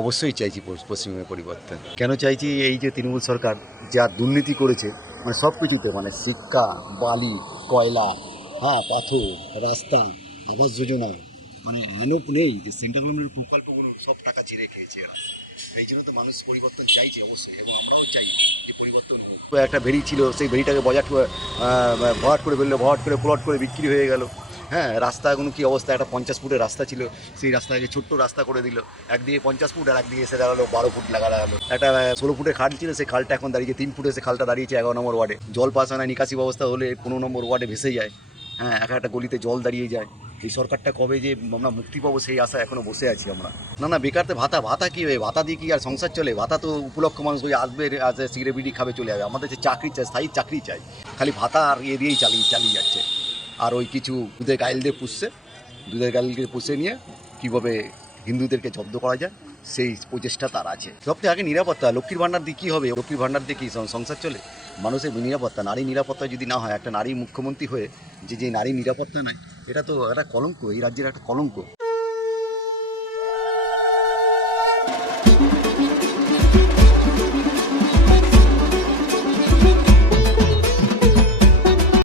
অবশ্যই চাইছি পশ্চিমবঙ্গের পরিবর্তন। কেন চাইছি? এই যে তৃণমূল সরকার যা দুর্নীতি করেছে, মানে সব কিছুতে, মানে শিক্ষা, বালি, কয়লা, হ্যাঁ, পাথর, রাস্তা, আবাস যোজনা, মানে হেনপ নেই যে সেন্ট্রাল গভর্নমেন্টের প্রকল্পগুলো সব টাকা ঝেড়ে খেয়েছে এরা। এই জন্য তো মানুষ পরিবর্তন চাইছে অবশ্যই, এবং আমরাও চাই যে পরিবর্তন হোক। তো একটা ভেড়ি ছিল, সেই ভেড়িটাকে ভরাট করে ফেললো, ভরাট করে প্লট করে বিক্রি হয়ে গেল। হ্যাঁ, রাস্তাগুলো কী অবস্থা! একটা 50 ফুটের রাস্তা ছিল, সেই রাস্তাকে ছোট্ট রাস্তা করে দিল। একদিকে 50 ফুট আর একদিকে এসে দাঁড়ালো 12 ফুট লাগালো। একটা 16 ফুটের খাল ছিল, সেই খালটা এখন দাঁড়িয়েছে 3 ফুটে, সে খালটা দাঁড়িয়েছে 11 নম্বর ওয়ার্ডে। জল পাস হয় না, নিকাশি ব্যবস্থা হলে 15 নম্বর ওয়ার্ডে ভেসে যায়। হ্যাঁ, একটা গলিতে জল দাঁড়িয়ে যায়। এই সরকারটা কবে যে আমরা মুক্তি পাবো সেই আশা এখনো বসে আছি আমরা। না, বেকারতে ভাতা কী হবে? ভাতা দিয়ে কি আর সংসার চলে? ভাতা তো উপলক্ষ মানুষ ওই আসবে, সিগারেট বিড়ি খাবে, চলে যাবে। আমাদের যে চাকরি চাই, স্থায়ী চাকরি চাই। খালি ভাতা আর ইয়ে দিয়েই চালিয়ে যাচ্ছে। আর ওই কিছু দুধের গাইলদের পুষছে, দুধের গাইলকে পুষে নিয়ে কীভাবে হিন্দুদেরকে জব্দ করা যায় সেই প্রচেষ্টা তার আছে। সবথেকে আগে নিরাপত্তা। লক্ষ্মীর ভাণ্ডার দিয়ে কী হবে? লক্ষ্মীর ভাণ্ডার দিয়ে কি সংসার চলে? মানুষের নিরাপত্তা, নারী নিরাপত্তা যদি না হয়, একটা নারী মুখ্যমন্ত্রী হয়ে যে নারী নিরাপত্তা নাই, এটা তো একটা কলঙ্ক, এই রাজ্যের একটা কলঙ্ক।